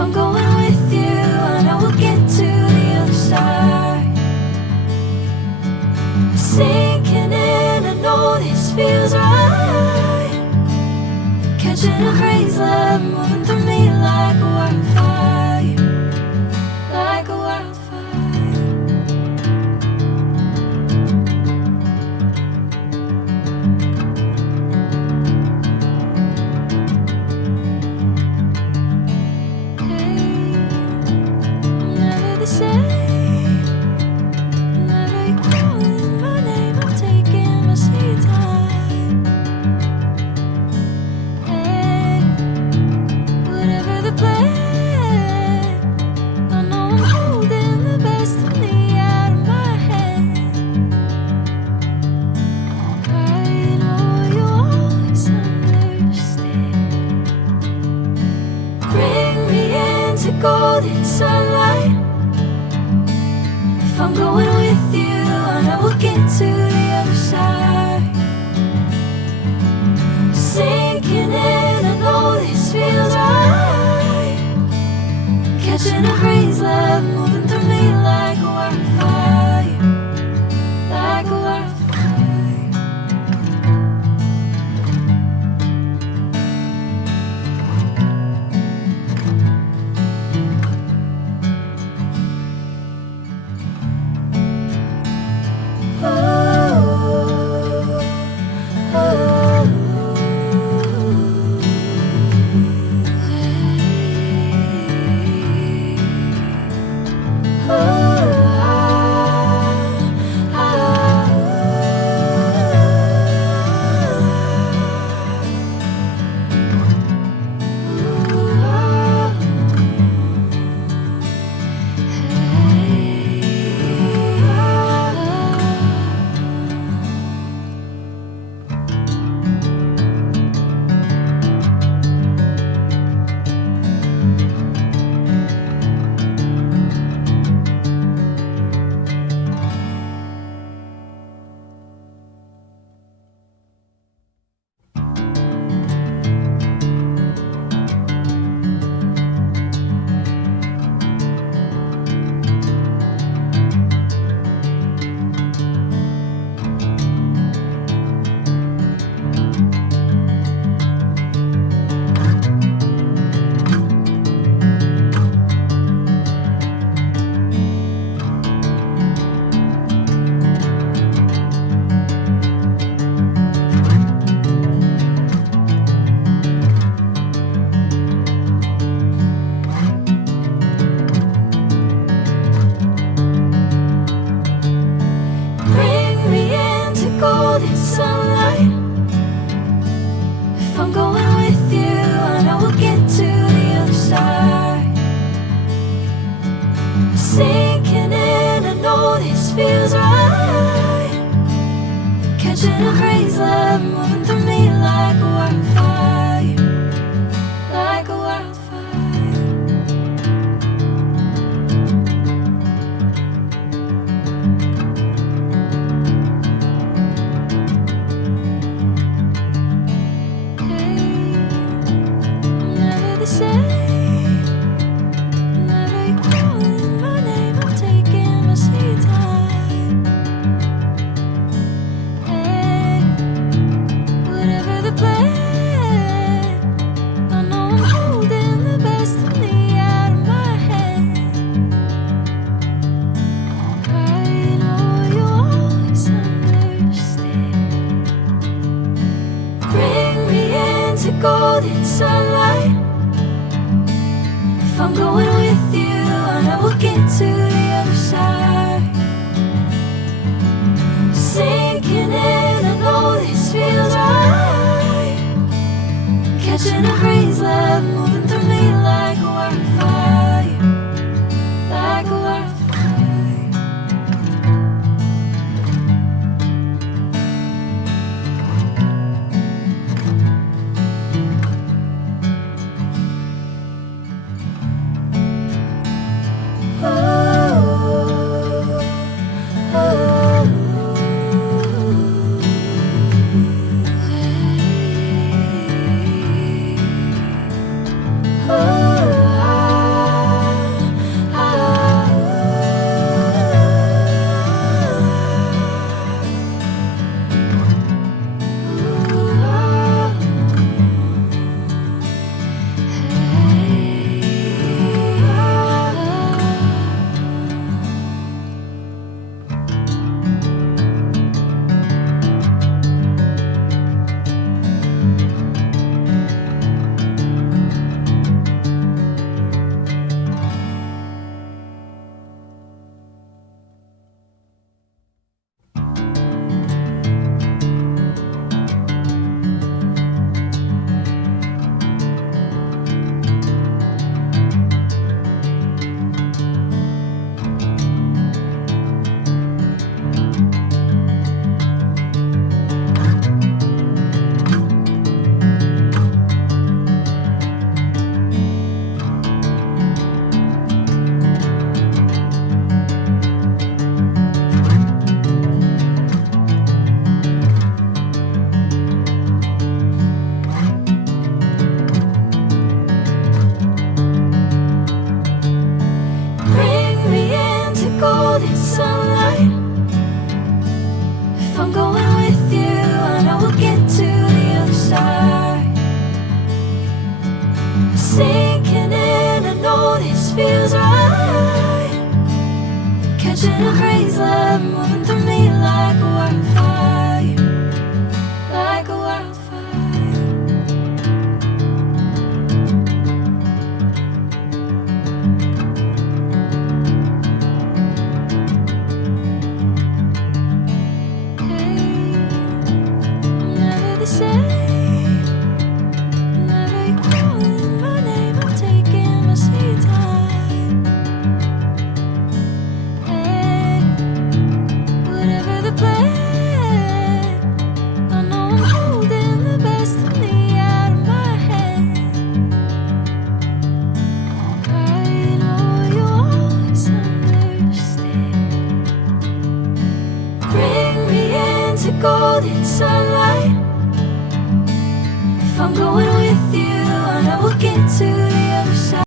I'm going with you, I know we'll get to the other side. Sinking in, I know this feels right. Catching a crazy love, moving through me like a wildfire, like a wildfire. Golden sunlight. If I'm going with you, I know we'll get to the other side. Sinking in, I know this feels right. Catching a crazy love, moving through me like a wildfire, like a wildfire. Golden sunlight. If I'm going with you, I know we'll get to the other side. Sinking in, I know this feels right. Catching a crazy love, moving through me like a wildfire, like a wildfire. sinking in, I know this feels right. Catching a breeze, love moving through me like a wildfire, like a wildfire. Golden sunlight. If I'm going with you, I know we'll get to the other side.